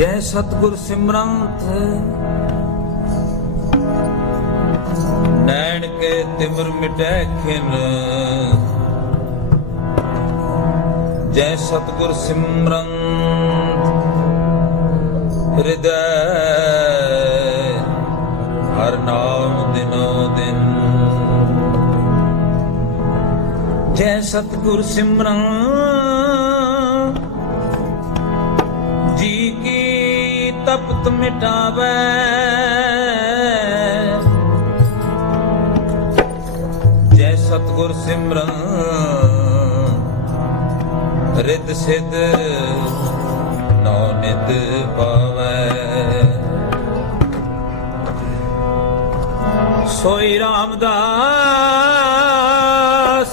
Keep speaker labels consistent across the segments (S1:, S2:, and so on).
S1: ਜੈ ਸਤਗੁਰ ਸਿਮਰੰਤ ਨੈਣ ਕੇ ਤਿਮਰ ਮਿਟੈ ਖਿਨ ਜੈ ਸਤਗੁਰ ਸਿਮਰੰਤ ਹਿਰਦੈ ਹਰ ਨਾਮ ਦਿਨੋ ਦਿਨ ਜੈ ਸਤਗੁਰ ਸਿਮਰੰਤ ਤਪਤ ਮਿਟਾਵੇ ਜੈ ਸਤਗੁਰ ਸਿਮਰਨ ਰਿਤ ਸਿਧ ਨੋ ਨਿਤ ਪਾਵੇ ਸੋਈ ਰਾਮਦਾਸ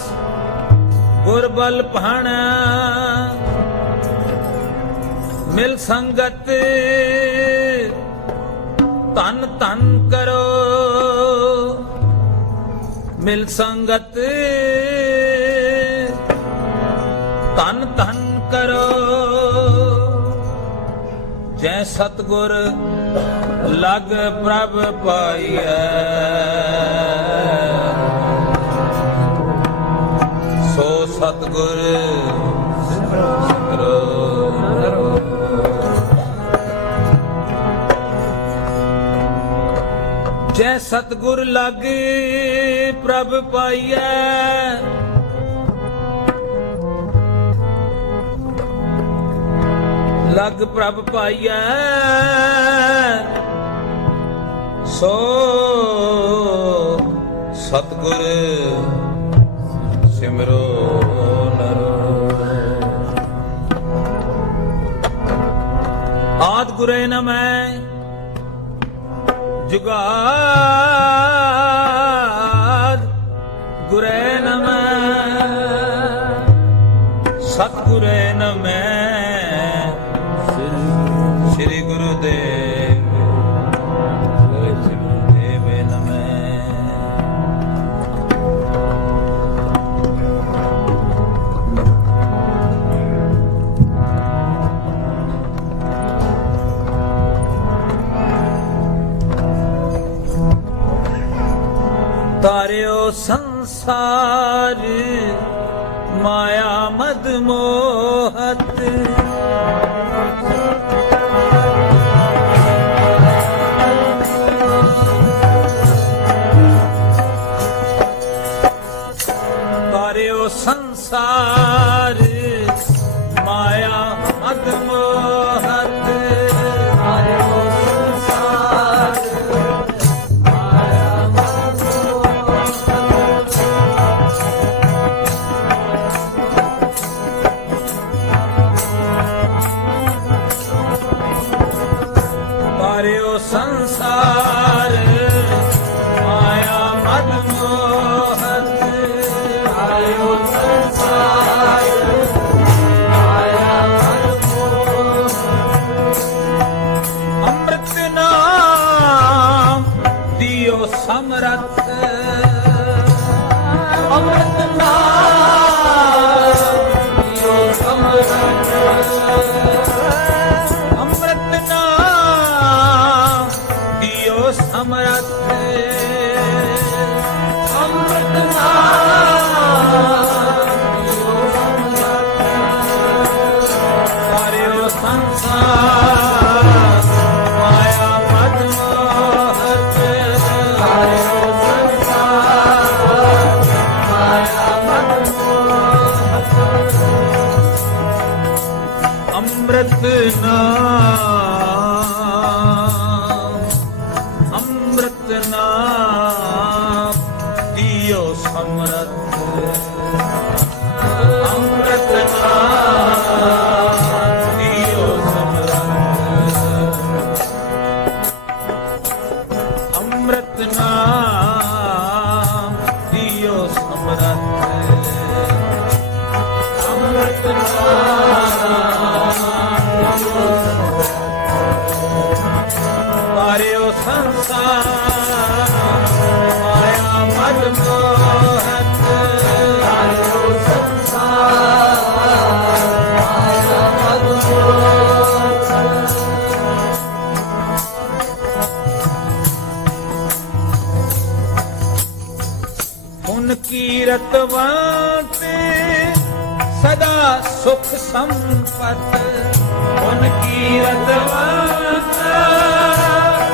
S1: ਗੁਰਬਲ ਭਾਣਾ ਮਿਲ ਸੰਗਤ ਤਨ ਤਨ ਕਰੋ ਮਿਲ ਸੰਗਤ ਤਨ ਤਨ ਕਰੋ ਜੈ ਸਤਗੁਰ ਲਗ ਪ੍ਰਭ ਪਾਈਐ ਸੋ ਸਤਗੁਰ ਜੈ ਸਤਗੁਰ ਲਾਗੇ ਪ੍ਰਭ ਪਾਈਐ ਲਗ ਪ੍ਰਭ ਪਾਈਐ ਸੋ ਸਤਗੁਰ ਸਿਮਰੋ ਨਰੋ ਆਦ ਗੁਰੇ ਨਮੈ ਜੁਗਾਦ ਗੁਰੇ ਨਮੈ ਸਤਿਗੁਰੇ ਨਮੈ ਸੰਸਾਰ ਮਾਇਆ ਮਦ ਮੋਹਤ ਤਾਰਿਓ ਸੰਸਾਰ ਮਾਇਆ
S2: ਮਦ ਸੰਸਾਰ ਮਾਇਆ ਮਨ ਮੋਹਤ ਆਇਓ ਸੰਸਾਰ ਆਇਆ ਮਨ ਮੋਹਤ ਅੰਮ੍ਰਿਤ ਨਾਮ ਦਿਓ ਸਮਰਤ ਅੰਮ੍ਰਿਤ ਨਾਮ ਦਿਓ ਸਮਰਤ ਰਤਵਾਂਤੇ ਸਦਾ ਸੁਖ ਸੰਪਤ ਮਨ ਕੀ ਰਤਵਾਂਤਾ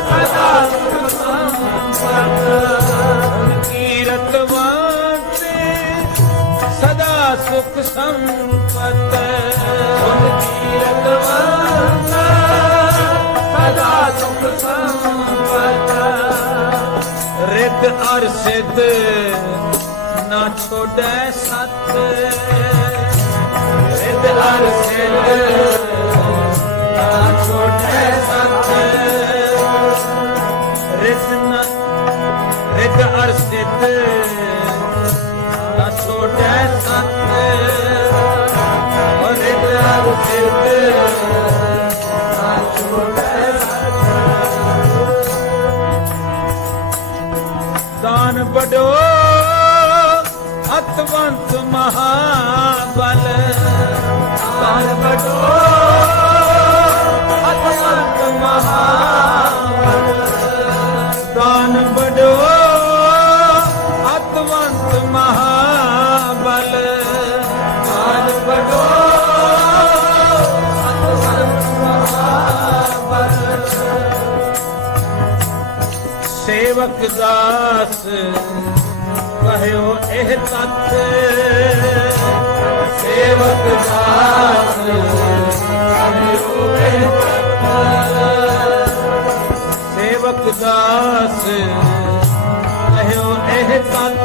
S2: ਸਦਾ ਸੁਖ ਸੰਪਤ ਮਨ ਕੀ ਰਤਵਾਂਤੇ ਸਦਾ ਸੁਖ ਸੰਪਤ ਮਨ ਕੀ ਰਤਵਾਂਤਾ ਸਦਾ ਸੁਖ ਸੰਪਤ ਰਿਤ ਅਰ ਸਿੱਧ ਨਾ ਛੋੜੈ ਸਤ ਸਿੱਧ ਹਰ ਸਿਧ ਨਾ ਨਾ ਨਾ ਦਾਨ ਬਡੋ ਪੰਥ ਮਹਾਬਲ ਬਲ ਬਟੋ ਅਤਨੰਤ ਮਹਾਬਲ ਦਾਨ ਬਡੋ ਅਤਵੰਤ ਮਹਾਬਲ ਦਾਨ ਬਡੋ ਅਤਵੰਤ ਮਹਾਬਲ ਸੇਵਕ ਦਾਸ ਕਹਿਓ ਇਹ ਤਤ ਸੇਵਕ ਦਾਸ ਕਹਿਓ ਇਹ ਤਤ ਸੇਵਕ ਦਾਸ ਕਹਿਓ ਇਹ ਤਤ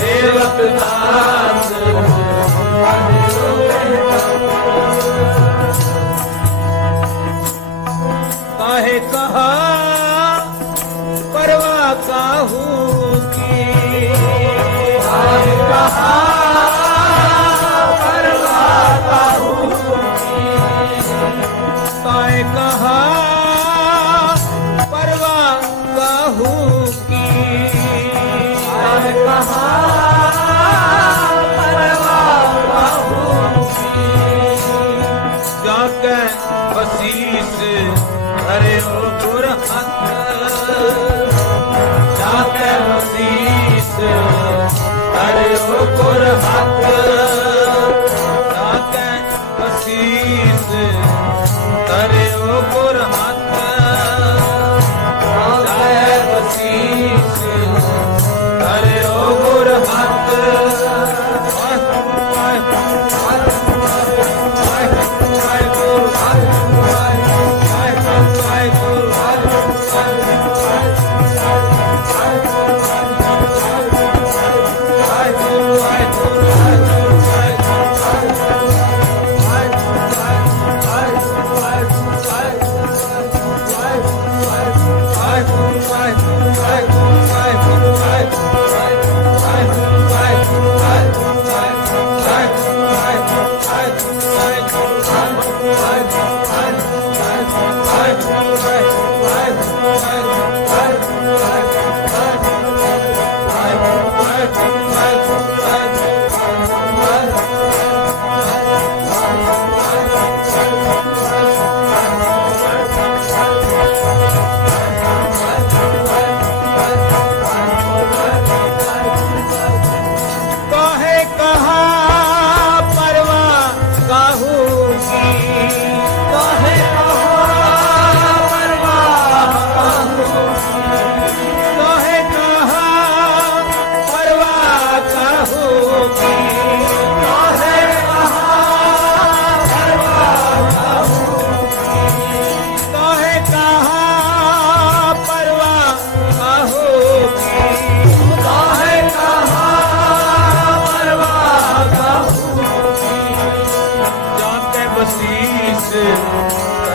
S2: ਸੇਵਕ ਦਾਸ ਕਹਿਓ ਇਹ ਤਤ ਕਾਹੇ ਕਹਾ ਧਰਿਓ ਗੁਰ ਹੱਥ ਜਾਤੇ ਰਸੀਸ ਧਰਿਓ ਗੁਰ ਹੱਥ ਜਾਤੇ ਰਸੀਸ ਧਰਿਓ ਗੁਰ ਹੱਥ ਜਾਤੇ ਰਸੀਸ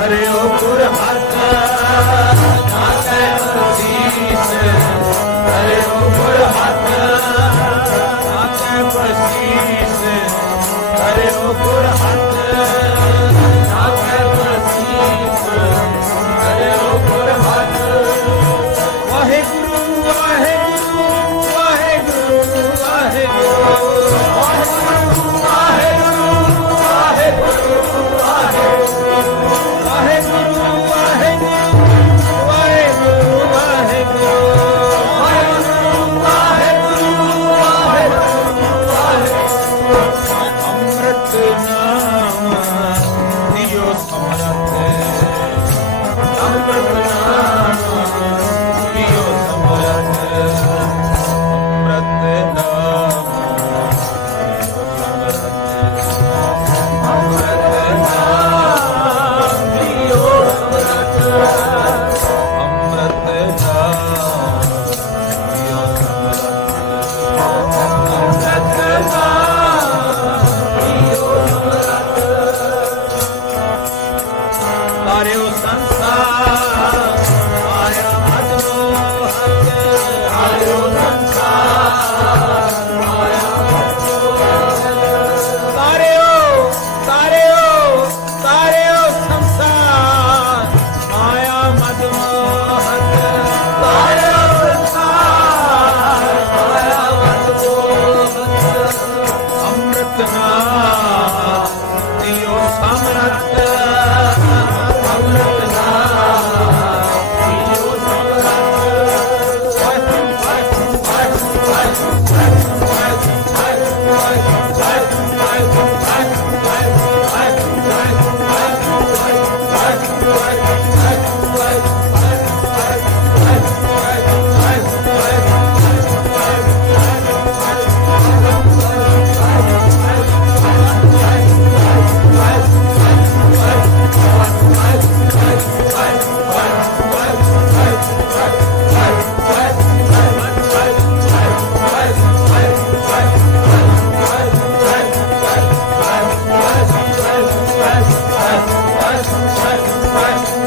S2: ਹਰਿਓ ਗੁਰ ਹੱਥ ਨਾਮੈ ਪ੍ਰਸੀਤ ਹਰਿਓ ਗੁਰ ਹੱਥ ਨਾਮੈ ਪ੍ਰਸੀਤ ਹਰਿਓ ਗੁਰ ਹੱਥ ਮਾਰਿਓ ਸੰਸਾਰ ਆਇਆ ਮਤਲੋ ਹਰਿ ਆਇਓ ਸੰਸਾਰ ਆਇਆ ਤਾਰਿਓ ਤਾਰਿਓ ਤਾਰਿਓ ਸੰਸਾਰ ਆਇਆ ਮਤਲੋ ਅੰਮ੍ਰਿਤ ਨਾਮ ਦਿਓ ਸਮਰਤ Allah Bye. Bye.